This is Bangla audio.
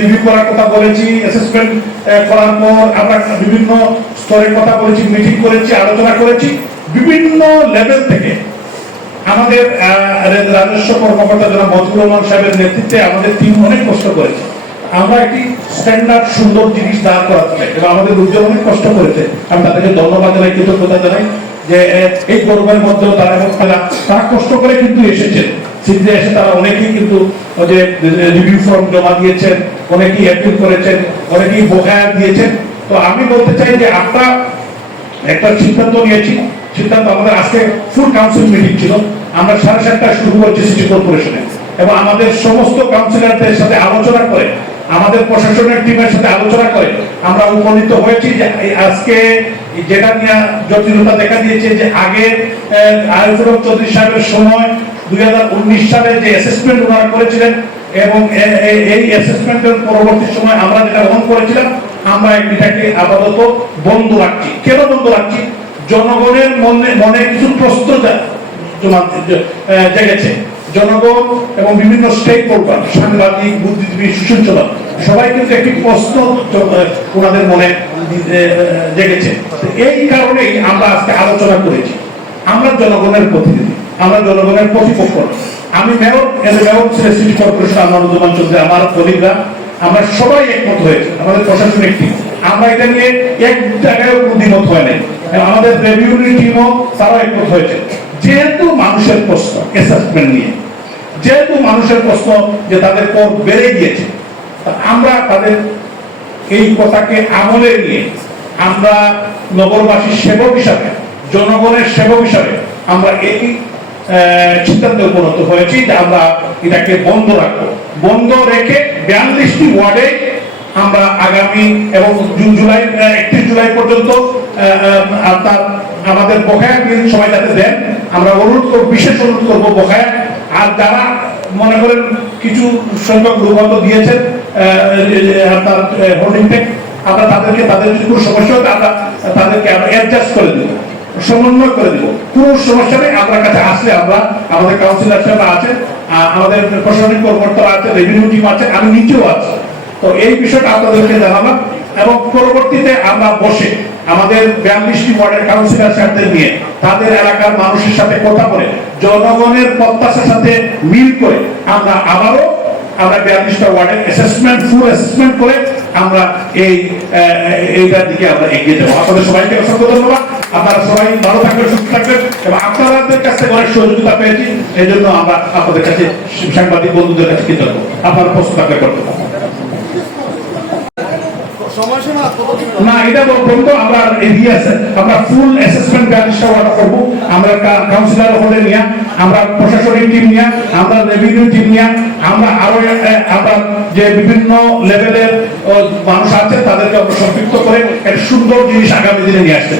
রিভিউ করার কথা বলেছি অ্যাসেসমেন্ট করার পর আমরা বিভিন্ন কথা বলেছি মিটিং করেছি, আলোচনা করেছি, বিভিন্ন লেভেল থেকে আমাদের রাজস্ব কর্মকর্তা মজবুর রহমান সাহেবের নেতৃত্বে আমাদের টিম অনেক কষ্ট করেছে। আমরা একটি স্ট্যান্ডার্ড সুন্দর জিনিস দাঁড় করাতে চাই এবং আমাদের উদ্যোগ অনেক কষ্ট করেছে। আমি তাদেরকে ধন্যবাদ জানাই, কৃতজ্ঞতা জানাই। যে এই গরমের মধ্যেও তারা তারা কষ্ট করে কিন্তু এসেছেন। সিদ্ধে এসে তারা অনেকেই কিন্তু যে রিভিউ ফর্ম জমা দিয়েছেন, অনেকেই অ্যাপিল করেছেন, অনেকেই বকায়া দিয়েছেন। তো আমি বলতে চাই যে আপনারা একটা সিদ্ধান্ত নিয়েছি, সিদ্ধান্ত আমাদের আজকে ফুল কাউন্সিল মিটিং ছিল। আমরা সাড়ে সাতটায় শুরু করছি সিটি কর্পোরেশনে এবং আমাদের সমস্ত কাউন্সিলরদের সাথে আলোচনা করে আমাদের প্রশাসনের টিমের সাথে আলোচনা করে আমরা উপনীত হয়েছি যে আজকে যেটা নিয়ে জটিলতা দেখা দিয়েছে যে আগে আয়ুফরম চৌধুরী সাহেবের সময় দুই সালে যে অ্যাসেসমেন্ট ওনারা করেছিলেন এবং এই অ্যাসেসমেন্টের পরবর্তী সময় আমরা যেটা গ্রহণ করেছিলাম, আমরা এটাকে আপাতত বন্ধ রাখছি। কেন বন্ধ রাখছি? জনগণের মনে মনে কিছু প্রশ্ন জেগেছে। জনগণ এবং বিভিন্ন স্টেক হোল্ডার সাংবাদিক, বুদ্ধিজীবী সুশীলচনা সবাই কিন্তু একটি প্রশ্ন ওনাদের মনে জেগেছে এই কারণেই আমরা আজকে আলোচনা করেছি। আমরা জনগণের প্রতিনিধি, আমরা জনগণের প্রতিপক্ষ আমি mayor as mayor city corporation Amanuzzaman Chowdhury, আমার কলিগরা আমরা সবাই একমত হয়েছে, আমাদের প্রশাসনিক টিম। আমরা এটা নিয়ে এক জায়গায় দ্বিমত হয় নাই। আমাদের রেভিনিউ টিমও তারাও একমত হয়েছে। যেহেতু মানুষের প্রশ্ন অ্যাসেসমেন্ট নিয়ে। যেহেতু মানুষের প্রশ্ন যে তাদের কর বেড়ে গিয়েছে আমরা তাদের এই কথাকে আমলে নিয়ে, আমরা নগরবাসীর সেবক হিসাবে, জনগণের সেবক হিসাবে আমরা এই সিদ্ধান্তে উপনীত হয়েছি যে আমরা এটাকে বন্ধ রাখব। বন্ধ রেখে বিয়াল্লিশটি ওয়ার্ডে আমরা আগামী এবং জুন, জুলাই একত্রিশ জুলাই পর্যন্ত আমাদের বকায়া বিল সবাই যাতে দেন আমরা অনুরোধ করব, বিশেষ অনুরোধ করব বকায়া আর যারা মনে করেন কিছু সংখ্যক দুর্গত দিয়েছেন আপনার হোল্ডিং ট্যাক্স আমরা তাদেরকে, তাদের যদি কোনো সমস্যা হয়, আমরা তাদেরকে আমরা অ্যাডজাস্ট করে দেবো, সমন্বয় করে দেবো। কোনো সমস্যা নেই, আপনার কাছে আসলে আমরা, আমাদের কাউন্সিলর সাহেব আছেন আমাদের প্রশাসনিক কর্মকর্তা আছে রেভিনিউ টিম আছে, আমি নিজেও আছি। তো এই বিষয়টা আপনাদেরকে জানালাম। এবং পরবর্তীতে আমরা বসে আমাদের বিয়াল্লিশটি ওয়ার্ডের কাউন্সিলর সাহেবদের নিয়ে তাদের এলাকার মানুষের সাথে কথা বলে, জনগণের প্রত্যাশার সাথে মিল করে আমরা আবারও আমরা বিয়াল্লিশটা ওয়ার্ডের অ্যাসেসমেন্ট ফুল অ্যাসেসমেন্ট করে আমরা এই এইটার দিকে আমরা এগিয়ে যাব। আপনাদের সবাইকে অসংখ্য ধন্যবাদ। আপনারা সবাই ভালো থাকবেন, সুস্থ থাকবেন এবং আপনাদের অনেক সহযোগিতা পেয়েছি। এই জন্য আমরা আপনাদের কাছে সাংবাদিক বন্ধুদের কাছে কৃতজ্ঞ। আপনারা প্রস্তুত করতে না এটা বলব আমরা এগিয়ে আমরা ফুল অ্যাসেসমেন্ট ব্যবস্থা অর্ডার করব। আমরা কাউন্সিলর হলে নিয়ে আমরা প্রশাসনিক টিম নিয়ে আমরা রেভিনিউ টিম নিয়ে আমরা আরও আমরা যে বিভিন্ন লেভেলের মানুষ আছে তাদেরকে আমরা সম্পৃক্ত করে একটা সুন্দর জিনিস আগামী দিনে নিয়ে আসতে